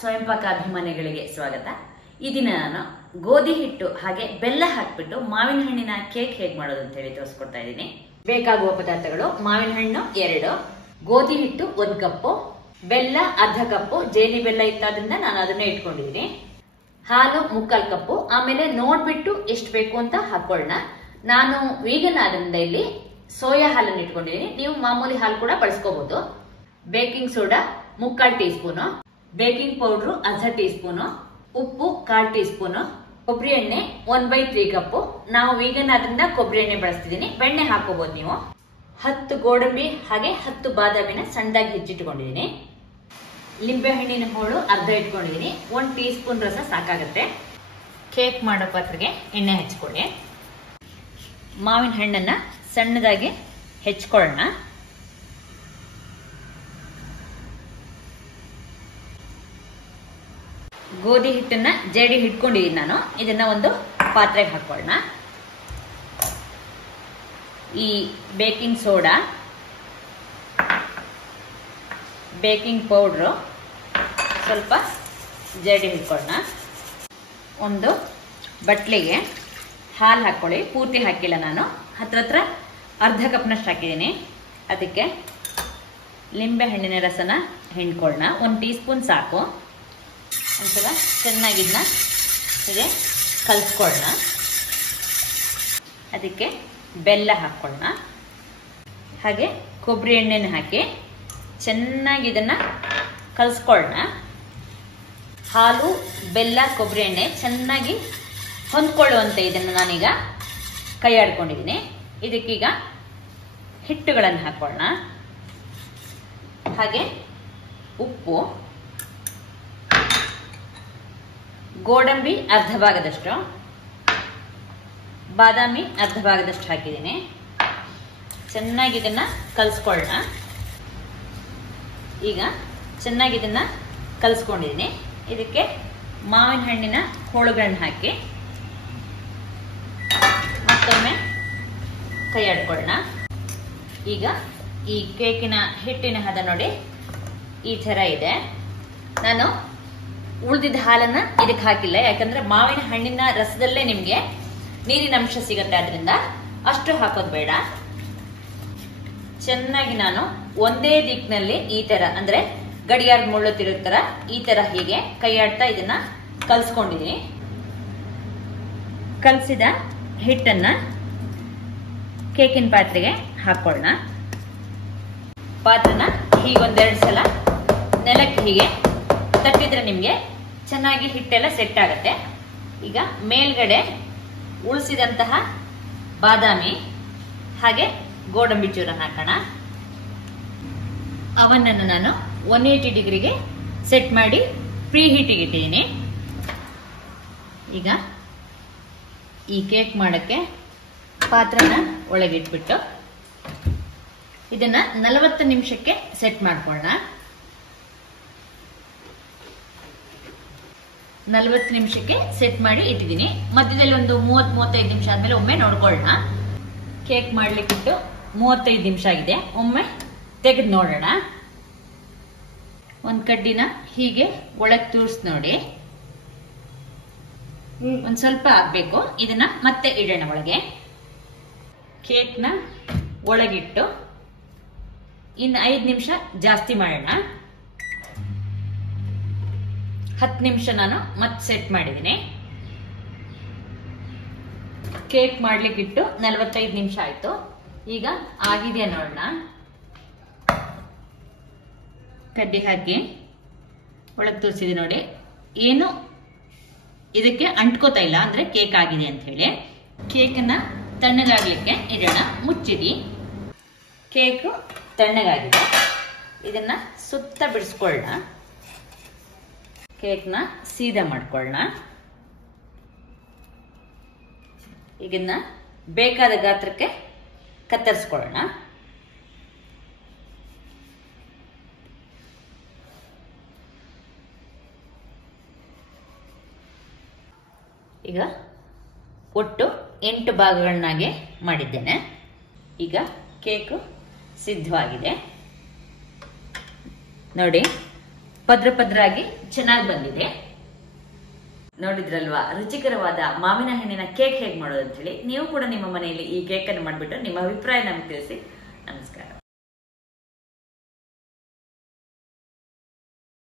ಸ್ವಯಂಪಾಕಾಭಿಮಾನಿಗಳಿಗೆ ಸ್ವಾಗತ. ಈ ದಿನ ನಾನು ಗೋಧಿ ಹಿಟ್ಟು ಹಾಗೆ ಬೆಲ್ಲ ಹಾಕ್ಬಿಟ್ಟು ಮಾವಿನ ಹಣ್ಣಿನ ಕೇಕ್ ಹೇಗೆ ಮಾಡೋದು ಅಂತ ಹೇಳಿ ತೋರಿಸ್ಕೊಡ್ತಾ ಇದ್ದೀನಿ. ಬೇಕಾಗುವ ಪದಾರ್ಥಗಳು: ಮಾವಿನ ಹಣ್ಣು 2, ಗೋಧಿ ಹಿಟ್ಟು 1 ಕಪ್ಪು, ಬೆಲ್ಲ ಅರ್ಧ ಕಪ್ಪು, ಜೇನಿ ಬೆಲ್ಲ ಇತ್ತಾದ್ರಿಂದ ನಾನು ಅದನ್ನೇ ಇಟ್ಕೊಂಡಿದ್ದೀನಿ, ಹಾಲು 3/4 ಕಪ್ಪು. ಆಮೇಲೆ ನೋಡ್ಬಿಟ್ಟು ಎಷ್ಟು ಬೇಕು ಅಂತ ಹಾಕೊಳ್ಳೋಣ. ನಾನು ವೀಗನ್ ಆದ್ರಿಂದ ಇಲ್ಲಿ ಸೋಯಾ ಹಾಲನ್ನು ಇಟ್ಕೊಂಡಿದ್ದೀನಿ, ನೀವು ಮಾಮೂಲಿ ಹಾಲು ಕೂಡ ಬಳಸ್ಕೋಬಹುದು. Baking soda 3/4 teaspoon, baking powder ಅರ್ಧ ಟೀ ಸ್ಪೂನು, ಉಪ್ಪು 1/4 ಟೀ ಸ್ಪೂನು, ಕೊಬ್ಬರಿ ಎಣ್ಣೆ 1/3 ಕಪ್ಪು. ನಾವು ವೀಗನ್ ಆದ್ರಿಂದ ಕೊಬ್ಬರಿ ಎಣ್ಣೆ ಬಳಸ್ತಿದ್ದೀನಿ, ಬೆಣ್ಣೆ ಹಾಕೋಬಹುದು ನೀವು. 10 ಗೋಡಂಬಿ ಹಾಗೆ 10 ಬಾದಾಮಿನ ಸಣ್ಣದಾಗಿ ಹೆಚ್ಚಿಟ್ಕೊಂಡಿದ್ದೀನಿ. ಲಿಂಬೆ ಹಣ್ಣಿನ ಹೋಳು ಅರ್ಧ ಇಟ್ಕೊಂಡಿದ್ದೀನಿ, 1 ಟೀ ಸ್ಪೂನ್ ರಸ ಸಾಕಾಗುತ್ತೆ. ಕೇಕ್ ಮಾಡೋ ಪಾತ್ರೆಗೆ ಎಣ್ಣೆ ಹಚ್ಕೊಳ್ಳಿ. ಮಾವಿನ ಹಣ್ಣನ್ನ ಸಣ್ಣದಾಗಿ ಹೆಚ್ಕೊಳ್ಳೋಣ. ಗೋಧಿ ಹಿಟ್ಟನ್ನ ಜಡಿ ಹಿಡ್ಕೊಂಡಿದ್ದೀನಿ ನಾನು, ಇದನ್ನ ಒಂದು ಪಾತ್ರೆಗೆ ಹಾಕೊಳ್ಳೋಣ. ಈ ಬೇಕಿಂಗ್ ಸೋಡಾ, ಬೇಕಿಂಗ್ ಪೌಡ್ರು ಸ್ವಲ್ಪ ಜಡಿ ಹಿಡ್ಕೊಳ್ಳೋಣ. ಒಂದು ಬಟ್ಲಿಗೆ ಹಾಲು ಹಾಕೊಳ್ಳಿ, ಪೂರ್ತಿ ಹಾಕಿಲ್ಲ ನಾನು, ಹತ್ರ ಅರ್ಧ ಕಪ್ನಷ್ಟು ಹಾಕಿದ್ದೀನಿ. ಅದಕ್ಕೆ ಲಿಂಬೆ ಹಣ್ಣಿನ ರಸನ ಹಿಂಡ್ಕೊಳ್ಳೋಣ, 1 ಟೀ ಸ್ಪೂನ್ ಸಾಕು. ಒಂದ್ಸಲ ಚೆನ್ನಾಗಿದ್ನ ಹೀಗೆ ಕಲಿಸ್ಕೊಳ್ಳೋಣ. ಅದಕ್ಕೆ ಬೆಲ್ಲ ಹಾಕ್ಕೊಳ್ಳೋಣ, ಹಾಗೆ ಕೊಬ್ಬರಿ ಎಣ್ಣೆನ ಹಾಕಿ ಚೆನ್ನಾಗಿ ಇದನ್ನ ಕಲಿಸ್ಕೊಳ್ಳೋಣ. ಹಾಲು, ಬೆಲ್ಲ, ಕೊಬ್ಬರಿ ಎಣ್ಣೆ ಚೆನ್ನಾಗಿ ಹೊಂದ್ಕೊಳ್ಳುವಂತೆ ಇದನ್ನು ನಾನೀಗ ಕೈ ಆಡ್ಕೊಂಡಿದ್ದೀನಿ. ಇದಕ್ಕೀಗ ಹಿಟ್ಟುಗಳನ್ನು ಹಾಕೊಳ್ಳೋಣ. ಹಾಗೆ ಉಪ್ಪು, ಗೋಡಂಬಿ ಅರ್ಧ ಭಾಗದಷ್ಟು, ಬಾದಾಮಿ ಅರ್ಧ ಭಾಗದಷ್ಟು ಹಾಕಿದ್ದೀನಿ. ಚೆನ್ನಾಗಿ ಇದನ್ನ ಕಲಿಸ್ಕೊಳ್ಳೋಣ. ಈಗ ಚೆನ್ನಾಗಿ ಇದನ್ನ ಕಲಿಸ್ಕೊಂಡಿದ್ದೀನಿ. ಇದಕ್ಕೆ ಮಾವಿನ ಹಣ್ಣಿನ ಹೋಳುಗಳನ್ನು ಹಾಕಿ ಮತ್ತೊಮ್ಮೆ ಕೈ ಆಡ್ಕೊಳ್ಳೋಣ. ಈಗ ಈ ಕೇಕಿನ ಹಿಟ್ಟಿನ ಹದ ನೋಡಿ ಈ ತರ ಇದೆ. ನಾನು ಉಳಿದಿದ್ದ ಹಾಲನ್ನ ಇದಕ್ಕೆ ಹಾಕಿಲ್ಲ, ಯಾಕಂದ್ರೆ ಮಾವಿನ ಹಣ್ಣಿನ ರಸದಲ್ಲೇ ನಿಮ್ಗೆ ನೀರಿನ ಅಂಶ ಸಿಗತ್ತೆ, ಆದ್ರಿಂದ ಅಷ್ಟು ಹಾಕೋದು ಬೇಡ. ಚೆನ್ನಾಗಿ ನಾನು ಒಂದೇ ದಿಕ್ಕಿನಲ್ಲಿ ಈ ತರ, ಅಂದ್ರೆ ಗಡಿಯಾರದ ಮುಳ್ಳು ತಿರುಗೋ ತರ ಈ ತರ ಹೀಗೆ ಕೈ ಆಡ್ತಾ ಇದನ್ನ ಕಲ್ಸ್ಕೊಂಡಿದ್ದೀನಿ. ಕಲಸಿದ ಹಿಟ್ಟನ್ನ ಕೇಕಿನ ಪಾತ್ರೆಗೆ ಹಾಕೊಳ್ಳೋಣ. ಪಾತ್ರನ ಹೀಗೊಂದೆರಡು ಸಲ ನೆಲಕ್ಕೆ ಹೀಗೆ ತಟ್ಟಿದ್ರೆ ನಿಮ್ಗೆ ಚೆನ್ನಾಗಿ ಹಿಟ್ಟೆಲ್ಲ ಸೆಟ್ ಆಗುತ್ತೆ. ಈಗ ಮೇಲ್ಗಡೆ ಉಳಿಸಿದಂತಹ ಬಾದಾಮಿ ಹಾಗೆ ಗೋಡಂಬಿ ಚೂರ ಹಾಕೋಣ. ಅವನನ್ನು ನಾನು 180 ಡಿಗ್ರಿಗೆ ಸೆಟ್ ಮಾಡಿ ಪ್ರೀ ಹೀಟಿಗೆ ಇಟ್ಟಿದ್ದೀನಿ. ಈಗ ಈ ಕೇಕ್ ಮಾಡಕ್ಕೆ ಪಾತ್ರನ ಒಳಗಿಟ್ಬಿಟ್ಟು ಇದನ್ನ 40 ನಿಮಿಷಕ್ಕೆ ಸೆಟ್ ಮಾಡ್ಕೊಳ್ಳೋಣ. 40 ನಿಮಿಷಕ್ಕೆ ಸೆಟ್ ಮಾಡಿ ಇಟ್ಟಿದ್ದೀನಿ. ಮಧ್ಯದಲ್ಲಿ ಒಂದು 30-35 ನಿಮಿಷ ಆದ್ಮೇಲೆ ಒಮ್ಮೆ ನೋಡ್ಕೊಳ್ಳೋಣ. ಕೇಕ್ ಮಾಡ್ಲಿಕ್ಕಿಟ್ಟು 35 ನಿಮಿಷ ಆಗಿದೆ, ಒಮ್ಮೆ ತೆಗೆದು ನೋಡೋಣ. ಒಂದ್ ಕಡ್ಡಿನ ಹೀಗೆ ಒಳಗೆ ತೂರ್ಸ್ ನೋಡಿ, ಒಂದ್ ಸ್ವಲ್ಪ ಆಗ್ಬೇಕು. ಇದನ್ನ ಮತ್ತೆ ಇಡೋಣ ಒಳಗೆ. ಕೇಕ್ನ ಒಳಗಿಟ್ಟು ಇನ್ನು 5 ನಿಮಿಷ ಜಾಸ್ತಿ ಮಾಡೋಣ. 10 ನಿಮಿಷ ನಾನು ಮತ್ತೆ ಸೆಟ್ ಮಾಡಿದ್ದೀನಿ. ಕೇಕ್ ಮಾಡ್ಲಿಕ್ಕಿಟ್ಟು 45 ನಿಮಿಷ ಆಯ್ತು. ಈಗ ಆಗಿದೆಯಾ ನೋಡೋಣ. ಕಡ್ಡಿ ಹಾಕಿ ಒಳಗೆ ತೋರಿಸಿದೆ ನೋಡಿ, ಏನು ಇದಕ್ಕೆ ಅಂಟ್ಕೋತಾ ಇಲ್ಲ, ಅಂದ್ರೆ ಕೇಕ್ ಆಗಿದೆ ಅಂತ ಹೇಳಿ. ಕೇಕನ್ನ ತಣ್ಣಗಾಗ್ಲಿಕ್ಕೆ ಇಡೋಣ, ಮುಚ್ಚಿಡಿ. ಕೇಕ್ ತಣ್ಣಗಾಗಿದೆ, ಇದನ್ನ ಸುತ್ತ ಬಿಡಿಸ್ಕೊಳ್ಳೋಣ. ಕೇಕ್ನ ಸೀದಾ ಮಾಡ್ಕೊಳ್ಳೋಣ. ಇದನ್ನ ಬೇಕಾದ ಗಾತ್ರಕ್ಕೆ ಕತ್ತರಿಸ್ಕೊಳ್ಳೋಣ. ಈಗ ಒಟ್ಟು 8 ಭಾಗಗಳನ್ನಾಗಿ ಮಾಡಿದ್ದೇನೆ. ಈಗ ಕೇಕು ಸಿದ್ಧವಾಗಿದೆ ನೋಡಿ. ಪದ್ರ ಪದ್ರಾಗಿ ಚೆನ್ನಾಗಿ ಬಂದಿದೆ. ನೋಡಿದ್ರಲ್ವಾ ರುಚಿಕರವಾದ ಮಾವಿನ ಹಣ್ಣಿನ ಕೇಕ್ ಹೇಗೆ ಮಾಡೋದು ಅಂತ ಹೇಳಿ. ನೀವು ಕೂಡ ನಿಮ್ಮ ಮನೆಯಲ್ಲಿ ಈ ಕೇಕ್ ಅನ್ನು ಮಾಡಿಬಿಟ್ಟು ನಿಮ್ಮ ಅಭಿಪ್ರಾಯ ನಮ್ಗೆ ತಿಳಿಸಿ. ನಮಸ್ಕಾರ.